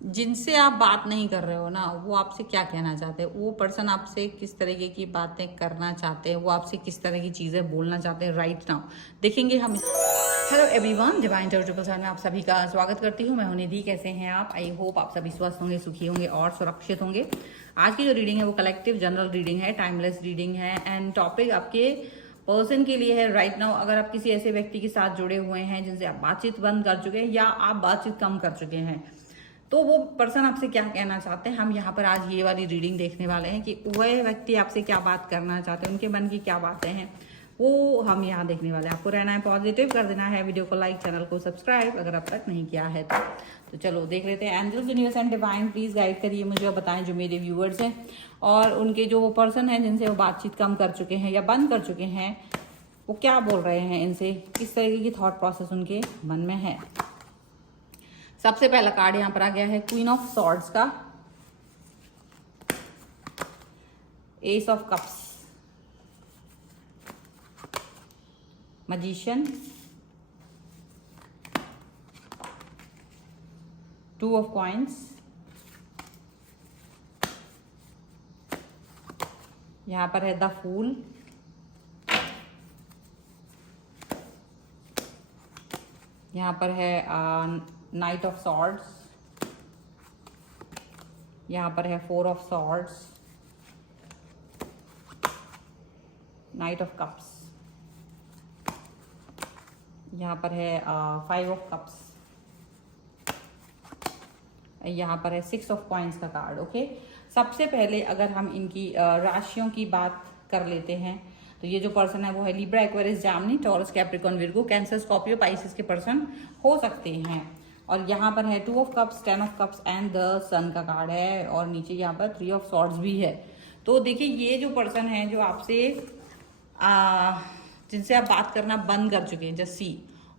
जिनसे आप बात नहीं कर रहे हो ना, वो आपसे क्या कहना चाहते हैं, वो पर्सन आपसे किस तरीके की बातें करना चाहते हैं, वो आपसे किस तरह की चीज़ें बोलना चाहते हैं राइट नाउ, देखेंगे हम। हेलो एवरीवन, डिवाइन ट्रिपल में आप सभी का स्वागत करती हूँ। मैं हूं निधि। कैसे हैं आप? आई होप आप सभी स्वस्थ होंगे, सुखी होंगे और सुरक्षित होंगे। आज की जो रीडिंग है वो कलेक्टिव जनरल रीडिंग है, टाइमलेस रीडिंग है एंड टॉपिक आपके पर्सन के लिए है राइट नाउ। अगर आप किसी ऐसे व्यक्ति के साथ जुड़े हुए हैं जिनसे आप बातचीत बंद कर चुके हैं या आप बातचीत कम कर चुके हैं, तो वो पर्सन आपसे क्या कहना चाहते हैं, हम यहाँ पर आज ये वाली रीडिंग देखने वाले हैं कि वह व्यक्ति आपसे क्या बात करना चाहते हैं, उनके मन की क्या बातें हैं, वो हम यहाँ देखने वाले हैं। आपको रहना है पॉजिटिव, कर देना है वीडियो को लाइक, चैनल को सब्सक्राइब अगर अब तक नहीं किया है तो चलो देख लेते हैं। Angels, universe and divine please guide करिए मुझे और बताएं जो मेरे व्यूअर्स हैं और उनके जो वो पर्सन हैं जिनसे वो बातचीत कम कर चुके हैं या बंद कर चुके हैं, वो क्या बोल रहे हैं इनसे, किस तरीके की थॉट प्रोसेस उनके मन में है। सबसे पहला कार्ड यहां पर आ गया है क्वीन ऑफ सॉर्ड्स का, S of cups, magician, two of coins, यहां पर है द फूल, यहां पर है नाइट ऑफ सॉर्ड्स, यहां पर है four of swords, night of cups, यहां पर है फाइव ऑफ कप्स, यहां पर है सिक्स ऑफ कॉइन्स का कार्ड। ओके, सबसे पहले अगर हम इनकी राशियों की बात कर लेते हैं तो ये जो पर्सन है वो है Libra, Aquarius, Gemini, Taurus, Capricorn, Virgo, Cancer, Scorpio, Pisces के पर्सन हो सकते हैं। और यहाँ पर है two of cups, ten of cups and the sun का कार्ड है और नीचे यहाँ पर थ्री ऑफ सॉर्ड्स भी है। तो देखिए ये जो पर्सन है जो आपसे जिनसे आप बात करना बंद कर चुके हैं, just see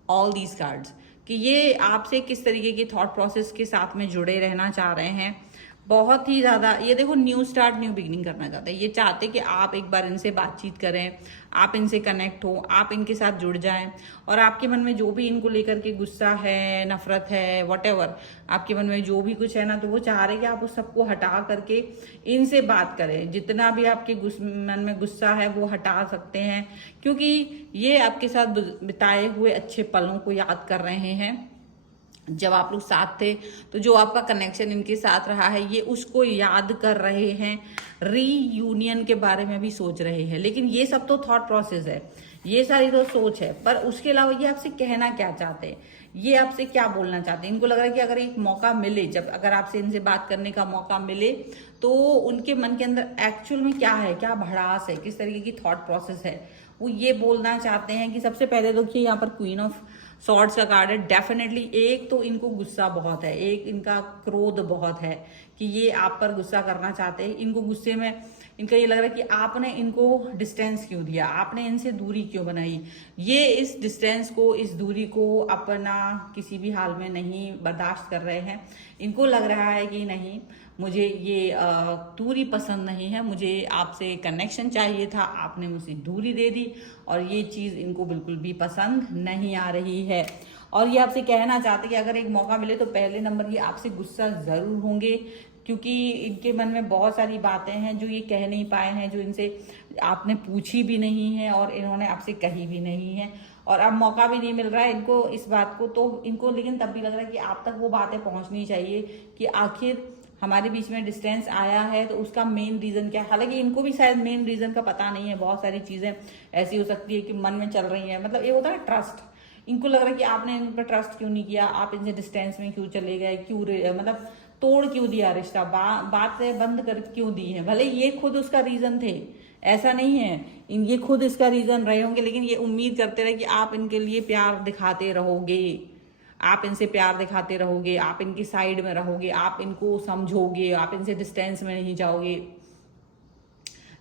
all these cards, कि ये आपसे किस तरीके की थॉट प्रोसेस के साथ में जुड़े रहना चाह रहे हैं। बहुत ही ज्यादा ये देखो, न्यू स्टार्ट, न्यू बिगिनिंग करना चाहते हैं। ये चाहते कि आप एक बार इनसे बातचीत करें, आप इनसे कनेक्ट हो, आप इनके साथ जुड़ जाएं और आपके मन में जो भी इनको लेकर के गुस्सा है, नफरत है, व्हाटएवर आपके मन में जो भी कुछ है ना, तो वो चाह रहे कि आप उस सबको हटा करके इनसे बात करें। जितना भी आपके मन में गुस्सा है वो हटा सकते हैं, क्योंकि ये आपके साथ बिताए हुए अच्छे पलों को याद कर रहे हैं। जब आप लोग साथ थे तो जो आपका कनेक्शन इनके साथ रहा है, ये उसको याद कर रहे हैं, रीयूनियन के बारे में भी सोच रहे हैं। लेकिन ये सब तो थॉट प्रोसेस है, ये सारी तो सोच है, पर उसके अलावा ये आपसे कहना क्या चाहते हैं, ये आपसे क्या बोलना चाहते हैं। इनको लग रहा है कि अगर एक मौका मिले, जब अगर आपसे इनसे बात करने का मौका मिले, तो उनके मन के अंदर एक्चुअल में क्या है, क्या भड़ास है, किस तरीके की थॉट प्रोसेस है, वो ये बोलना चाहते हैं। कि सबसे पहले देखिए यहाँ पर क्वीन ऑफ सॉर्ड्स का कार्ड है। डेफिनेटली एक तो इनको गुस्सा बहुत है, एक इनका क्रोध बहुत है कि ये आप पर गुस्सा करना चाहते हैं। इनको गुस्से में इनका ये लग रहा है कि आपने इनको डिस्टेंस क्यों दिया, आपने इनसे दूरी क्यों बनाई। ये इस डिस्टेंस को, इस दूरी को अपना किसी भी हाल में नहीं बर्दाश्त कर रहे हैं। इनको लग रहा है कि नहीं, मुझे ये दूरी पसंद नहीं है, मुझे आपसे कनेक्शन चाहिए था, आपने मुझसे दूरी दे दी और ये चीज़ इनको बिल्कुल भी पसंद नहीं आ रही है। और ये आपसे कहना चाहते कि अगर एक मौका मिले तो पहले नंबर ये आपसे गुस्सा ज़रूर होंगे, क्योंकि इनके मन में बहुत सारी बातें हैं जो ये कह नहीं पाए हैं, जो इनसे आपने पूछी भी नहीं है और इन्होंने आपसे कही भी नहीं है। और अब मौका भी नहीं मिल रहा है इनको इस बात को, तो इनको लेकिन तब भी लग रहा है कि आप तक वो बातें पहुंचनी चाहिए कि आखिर हमारे बीच में डिस्टेंस आया है तो उसका मेन रीजन क्या है। हालांकि इनको भी शायद मेन रीजन का पता नहीं है, बहुत सारी चीजें ऐसी हो सकती है कि मन में चल रही है। मतलब ये होता है ट्रस्ट, इनको लग रहा है कि आपने इन पर ट्रस्ट क्यों नहीं किया, आप इनसे डिस्टेंस में क्यों चले गए, क्यों मतलब तोड़ क्यों दिया रिश्ता, बात बंद कर क्यों दी है। भले ये खुद उसका रीजन थे, ऐसा नहीं है, ये खुद इसका रीजन रहे होंगे, लेकिन ये उम्मीद करते रहे कि आप इनके लिए प्यार दिखाते रहोगे, आप इनसे प्यार दिखाते रहोगे, आप इनकी साइड में रहोगे, आप इनको समझोगे, आप इनसे डिस्टेंस में नहीं जाओगे।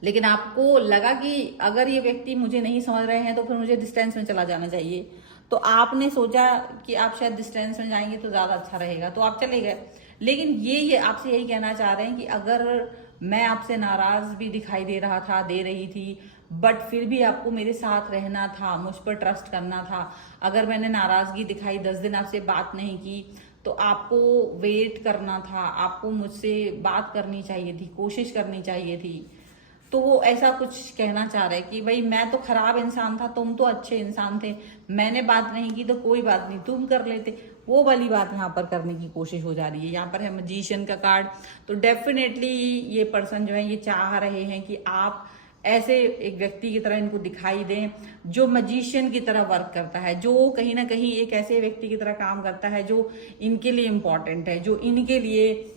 लेकिन आपको लगा कि अगर ये व्यक्ति मुझे नहीं समझ रहे हैं तो फिर मुझे डिस्टेंस में चला जाना चाहिए। तो आपने सोचा कि आप शायद डिस्टेंस में जाएंगे तो ज्यादा अच्छा रहेगा, तो आप चले गए। लेकिन ये आपसे यही कहना चाह रहे हैं कि अगर मैं आपसे नाराज भी दिखाई दे रहा था, दे रही थी, बट फिर भी आपको मेरे साथ रहना था, मुझ पर ट्रस्ट करना था। अगर मैंने नाराजगी दिखाई, 10 दिन आपसे बात नहीं की, तो आपको वेट करना था, आपको मुझसे बात करनी चाहिए थी, कोशिश करनी चाहिए थी। तो वो ऐसा कुछ कहना चाह रहे हैं कि भाई मैं तो खराब इंसान था, तुम तो अच्छे इंसान थे, मैंने बात नहीं की तो कोई बात नहीं, तुम कर लेते। वो वाली बात यहाँ पर करने की कोशिश हो जा रही है। यहाँ पर है मैजिशियन का कार्ड, तो डेफिनेटली ये पर्सन जो है ये चाह रहे हैं कि आप ऐसे एक व्यक्ति की तरह इनको दिखाई दें जो मैजिशियन की तरह वर्क करता है, जो कहीं ना कहीं एक ऐसे व्यक्ति की तरह काम करता है जो इनके लिए इम्पोर्टेंट है, जो इनके लिए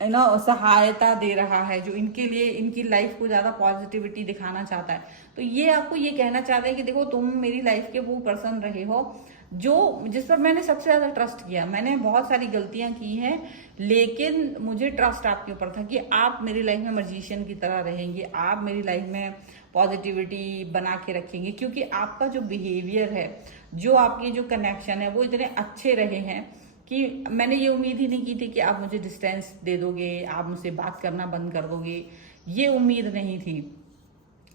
ना सहायता दे रहा है, जो इनके लिए इनकी लाइफ को ज्यादा पॉजिटिविटी दिखाना चाहता है। तो ये आपको ये कहना चाहते हैं कि देखो तुम मेरी लाइफ के वो पर्सन रहे हो जो जिस पर मैंने सबसे ज्यादा ट्रस्ट किया। मैंने बहुत सारी गलतियां की हैं, लेकिन मुझे ट्रस्ट आपके ऊपर था कि आप मेरी लाइफ में मैजिशियन की तरह रहेंगे, आप मेरी लाइफ में पॉजिटिविटी बना के रखेंगे, क्योंकि आपका जो बिहेवियर है, जो आपके जो कनेक्शन है वो इतने अच्छे रहे हैं कि मैंने ये उम्मीद ही नहीं की थी कि आप मुझे डिस्टेंस दे दोगे, आप मुझसे बात करना बंद कर दोगे। ये उम्मीद नहीं थी।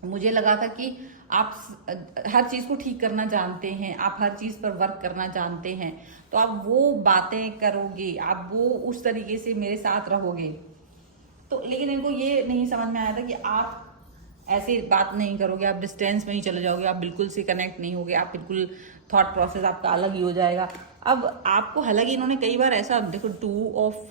मुझे लगा था कि आप हर चीज को ठीक करना जानते हैं, आप हर चीज पर वर्क करना जानते हैं, तो आप वो बातें करोगे, आप वो उस तरीके से मेरे साथ रहोगे। तो लेकिन इनको ये नहीं समझ में आया था कि आप ऐसे बात नहीं करोगे, आप डिस्टेंस में ही चले जाओगे, आप बिल्कुल से कनेक्ट नहीं होगे, आप बिल्कुल थॉट प्रोसेस आपका अलग ही हो जाएगा। अब आपको हालांकि इन्होंने कई बार ऐसा देखो 2 ऑफ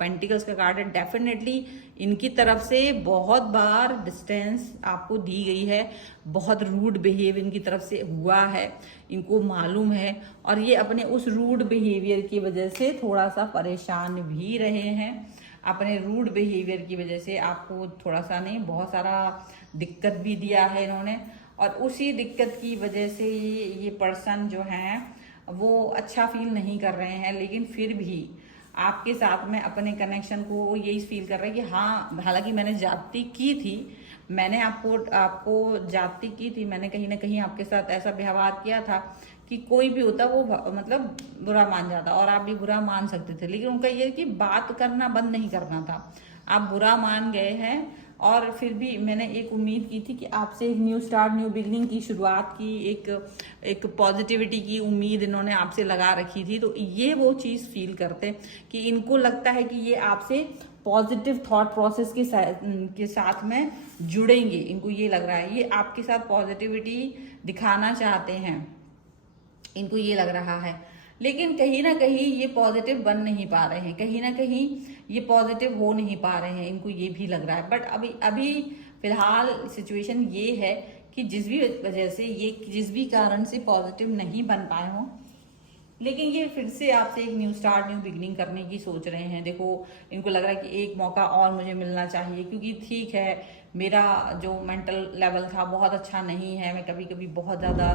पेंटिकल्स का कार्ड है, डेफिनेटली इनकी तरफ से बहुत बार डिस्टेंस आपको दी गई है, बहुत रूड बिहेव इनकी तरफ से हुआ है, इनको मालूम है, और ये अपने उस रूड बिहेवियर की वजह से थोड़ा सा परेशान भी रहे हैं। अपने रूड बिहेवियर की वजह से आपको थोड़ा सा नहीं बहुत सारा दिक्कत भी दिया है इन्होंने, और उसी दिक्कत की वजह से ये पर्सन जो हैं वो अच्छा फील नहीं कर रहे हैं, लेकिन फिर भी आपके साथ में अपने कनेक्शन को यही फील कर रहे हैं कि हाँ, हालांकि मैंने जाति की थी, मैंने आपको जाति की थी, मैंने कहीं ना कहीं आपके साथ ऐसा व्यवहार किया था कि कोई भी होता वो मतलब बुरा मान जाता, और आप भी बुरा मान सकते थे, लेकिन उनका ये कि बात करना बंद नहीं करना था। आप बुरा मान गए हैं, और फिर भी मैंने एक उम्मीद की थी कि आपसे एक न्यू स्टार्ट, न्यू बिगनिंग की शुरुआत की, एक पॉजिटिविटी की उम्मीद इन्होंने आपसे लगा रखी थी। तो ये वो चीज़ फील करते कि इनको लगता है कि ये आपसे पॉजिटिव थॉट प्रोसेस के साथ में जुड़ेंगे, इनको ये लग रहा है, ये आपके साथ पॉजिटिविटी दिखाना चाहते हैं, इनको ये लग रहा है। लेकिन कहीं ना कहीं ये पॉजिटिव बन नहीं पा रहे हैं, कहीं ना कहीं ये पॉजिटिव हो नहीं पा रहे हैं, इनको ये भी लग रहा है। बट अभी फिलहाल सिचुएशन ये है कि जिस भी वजह से ये जिस भी कारण से पॉजिटिव नहीं बन पाए हों, लेकिन ये फिर से आपसे एक न्यू स्टार्ट, न्यू बिगनिंग करने की सोच रहे हैं। देखो इनको लग रहा है कि एक मौका और मुझे मिलना चाहिए, क्योंकि ठीक है मेरा जो मेंटल लेवल था बहुत अच्छा नहीं है, मैं कभी कभी बहुत ज़्यादा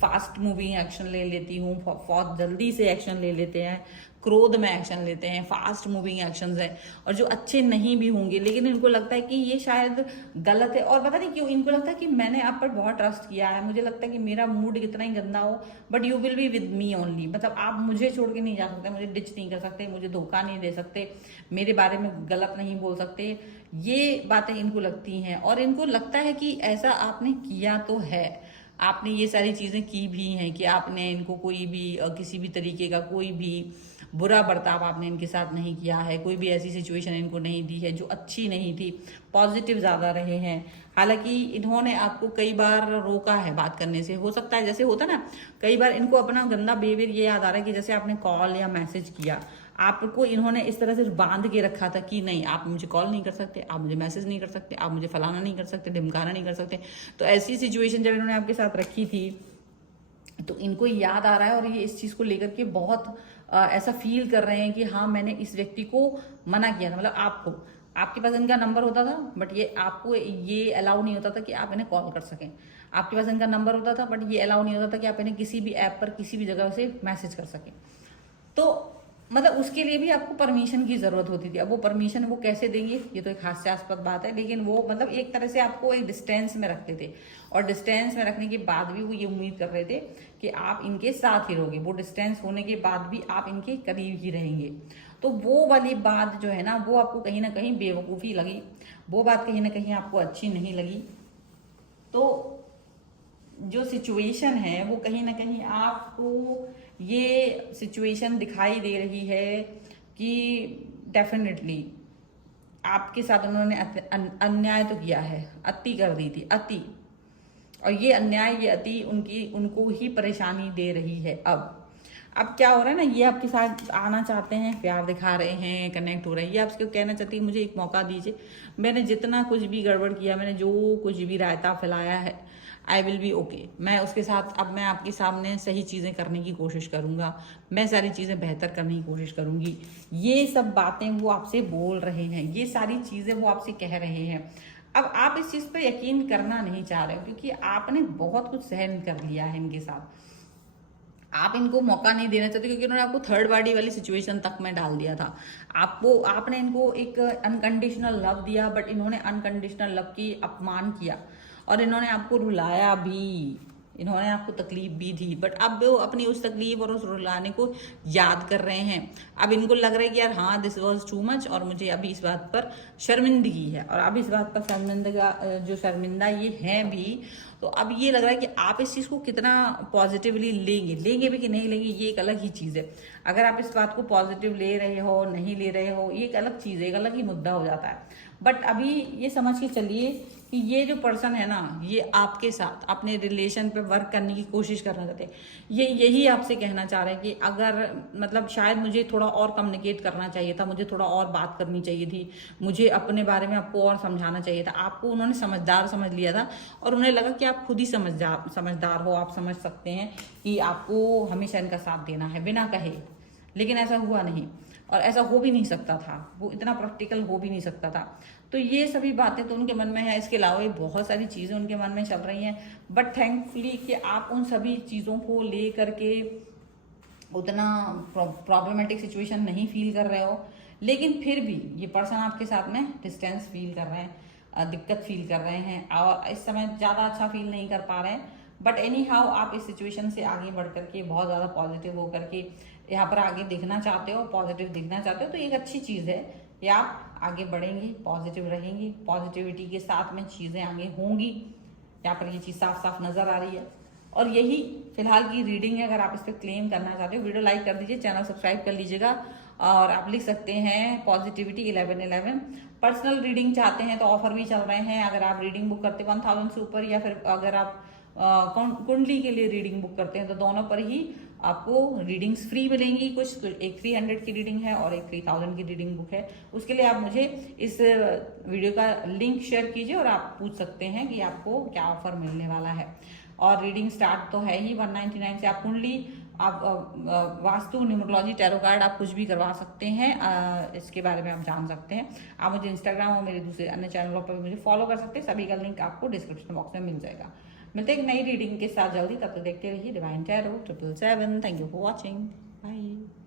फास्ट मूविंग एक्शन ले लेती हूँ, बहुत जल्दी से एक्शन ले लेते हैं, क्रोध में एक्शन लेते हैं, फास्ट मूविंग एक्शंस हैं, और जो अच्छे नहीं भी होंगे, लेकिन इनको लगता है कि ये शायद गलत है। और पता नहीं क्यों इनको लगता है कि मैंने आप पर बहुत ट्रस्ट किया है, मुझे लगता है कि मेरा मूड कितना ही गंदा हो but you will be with me only, मतलब आप मुझे छोड़ के नहीं जा सकते, मुझे डिच नहीं कर सकते, मुझे धोखा नहीं दे सकते, मेरे बारे में गलत नहीं बोल सकते। ये बातें इनको लगती हैं, और इनको लगता है कि ऐसा आपने किया तो है, आपने ये सारी चीजें की भी हैं कि आपने इनको कोई भी किसी भी तरीके का कोई भी बुरा बर्ताव आपने इनके साथ नहीं किया है, कोई भी ऐसी सिचुएशन इनको नहीं दी है जो अच्छी नहीं थी, पॉजिटिव ज्यादा रहे हैं। हालांकि इन्होंने आपको कई बार रोका है बात करने से, हो सकता है जैसे होता ना कई बार इनको अपना गंदा बिहेवियर ये याद आ रहा है कि जैसे आपने कॉल या मैसेज किया, आपको इन्होंने इस तरह से बांध के रखा था कि नहीं आप मुझे कॉल नहीं कर सकते, आप मुझे मैसेज नहीं कर सकते, आप मुझे फलाना नहीं कर सकते, ढिमकाना नहीं कर सकते। तो ऐसी सिचुएशन जब इन्होंने आपके साथ रखी थी तो इनको याद आ रहा है, और ये इस चीज को लेकर के बहुत ऐसा फील कर रहे हैं कि हाँ मैंने इस व्यक्ति को मना किया था, मतलब आपके पास इनका नंबर होता था बट ये आपको ये अलाउ नहीं होता था कि आप इन्हें कॉल कर सकें, आपके पास इनका नंबर होता था बट ये अलाउ नहीं होता था कि आप इन्हें किसी भी ऐप पर किसी भी जगह से मैसेज कर सकें। तो मतलब उसके लिए भी आपको परमिशन की जरूरत होती थी। अब वो परमिशन वो कैसे देंगे, ये तो एक हास्यास्पद बात है, लेकिन वो मतलब एक तरह से आपको एक डिस्टेंस में रखते थे, और डिस्टेंस में रखने के बाद भी वो ये उम्मीद कर रहे थे कि आप इनके साथ ही रहोगे, वो डिस्टेंस होने के बाद भी आप इनके करीब ही रहेंगे। तो वो वाली बात जो है ना वो आपको कहीं ना कहीं बेवकूफ़ी लगी, वो बात कहीं ना कहीं आपको अच्छी नहीं लगी। तो जो सिचुएशन है वो कहीं ना कहीं आपको ये सिचुएशन दिखाई दे रही है कि डेफिनेटली आपके साथ उन्होंने अन्याय तो किया है, अति कर दी थी, अति। और ये अन्याय, ये अति उनको ही परेशानी दे रही है। अब क्या हो रहा है ना, ये आपके साथ आना चाहते हैं, प्यार दिखा रहे हैं, कनेक्ट हो रहे हैं। ये आपसे कहना चाहती है मुझे एक मौका दीजिए, मैंने जितना कुछ भी गड़बड़ किया, मैंने जो कुछ भी रायता फैलाया है, आई विल बी ओके। मैं उसके साथ अब मैं आपके सामने सही चीज़ें करने की कोशिश करूंगा, मैं सारी चीज़ें बेहतर करने की कोशिश करूंगी। ये सब बातें वो आपसे बोल रहे हैं, ये सारी चीज़ें वो आपसे कह रहे हैं। अब आप इस चीज़ पर यकीन करना नहीं चाह रहे हो, क्योंकि आपने बहुत कुछ सहन कर लिया है इनके साथ। आप इनको मौका नहीं देना चाहते, क्योंकि उन्होंने आपको थर्ड पार्टी वाली सिचुएशन तक में डाल दिया था। आपने इनको एक अनकंडीशनल लव दिया, बट इन्होंने अनकंडीशनल लव की अपमान किया और इन्होंने आपको रुलाया भी, इन्होंने आपको तकलीफ भी दी। बट अब वो अपनी उस तकलीफ और उस रुलाने को याद कर रहे हैं। अब इनको लग रहा है कि यार हाँ, दिस वॉज टू मच, और मुझे अभी इस बात पर शर्मिंदगी है। और अब इस बात पर शर्मिंदा ये हैं भी, तो अब ये लग रहा है कि आप इस चीज़ को कितना पॉजिटिवली लेंगे भी कि नहीं लेंगे, ये एक अलग ही चीज़ है। अगर आप इस बात को पॉजिटिव ले रहे हो, नहीं ले रहे हो, ये एक अलग चीज़ है, एक अलग ही मुद्दा हो जाता है। बट अभी ये समझ के चलिए कि ये जो पर्सन है ना, ये आपके साथ अपने रिलेशन पे वर्क करने की कोशिश करना चाहते हैं। ये यही आपसे कहना चाह रहे हैं कि अगर मतलब शायद मुझे थोड़ा और कम्युनिकेट करना चाहिए था, मुझे थोड़ा और बात करनी चाहिए थी, मुझे अपने बारे में आपको और समझाना चाहिए था। आपको उन्होंने समझदार समझ लिया था और उन्हें लगा कि आप खुद ही समझदार हो, आप समझ सकते हैं कि आपको हमेशा इनका साथ देना है बिना कहे। लेकिन ऐसा हुआ नहीं, और ऐसा हो भी नहीं सकता था, वो इतना प्रैक्टिकल हो भी नहीं सकता था। तो ये सभी बातें तो उनके मन में है। इसके अलावा बहुत सारी चीज़ें उनके मन में चल रही हैं, बट थैंकफुली कि आप उन सभी चीज़ों को ले करके उतना प्रॉब्लमेटिक सिचुएशन नहीं फील कर रहे हो। लेकिन फिर भी ये पर्सन आपके साथ में डिस्टेंस फील कर रहे हैं, दिक्कत फील कर रहे हैं, और इस समय ज़्यादा अच्छा फील नहीं कर पा रहे हैं। बट एनी हाउ आप इस सिचुएशन से आगे बढ़ करके बहुत ज़्यादा पॉजिटिव होकर के यहाँ पर आगे देखना चाहते हो, पॉजिटिव दिखना चाहते हो, तो एक अच्छी चीज़ है कि आप आगे बढ़ेंगी, पॉजिटिव रहेंगी, पॉजिटिविटी के साथ में चीज़ें आगे होंगी। यहाँ पर ये चीज़ साफ साफ नज़र आ रही है। और यही फिलहाल की रीडिंग है। अगर आप इस पर क्लेम करना चाहते हो, वीडियो लाइक कर दीजिए, चैनल सब्सक्राइब कर लीजिएगा, और आप लिख सकते हैं पॉजिटिविटी 1111। पर्सनल रीडिंग चाहते हैं तो ऑफर भी चल रहे हैं। अगर आप रीडिंग बुक करते हैं 1000 से ऊपर, या फिर अगर आप कुंडली के लिए रीडिंग बुक करते हैं, तो दोनों पर ही आपको रीडिंग्स फ्री मिलेंगी। कुछ एक 300 की रीडिंग है और एक 3000 की रीडिंग बुक है। उसके लिए आप मुझे इस वीडियो का लिंक शेयर कीजिए और आप पूछ सकते हैं कि आपको क्या ऑफर मिलने वाला है। और रीडिंग स्टार्ट तो है ही 199 से। आप कुंडली, आप वास्तु, न्यूमरोलॉजी, टैरो कार्ड, आप कुछ भी करवा सकते हैं। इसके बारे में आप जान सकते हैं। आप मुझे इंस्टाग्राम और मेरे दूसरे अन्य चैनलों पर भी मुझे फॉलो कर सकते हैं। सभी का लिंक आपको डिस्क्रिप्शन बॉक्स में मिल जाएगा। मिलते हैं एक नई रीडिंग के साथ जल्दी, तब तक देखते रहिए divine tarot 777। Thank you for watching, bye.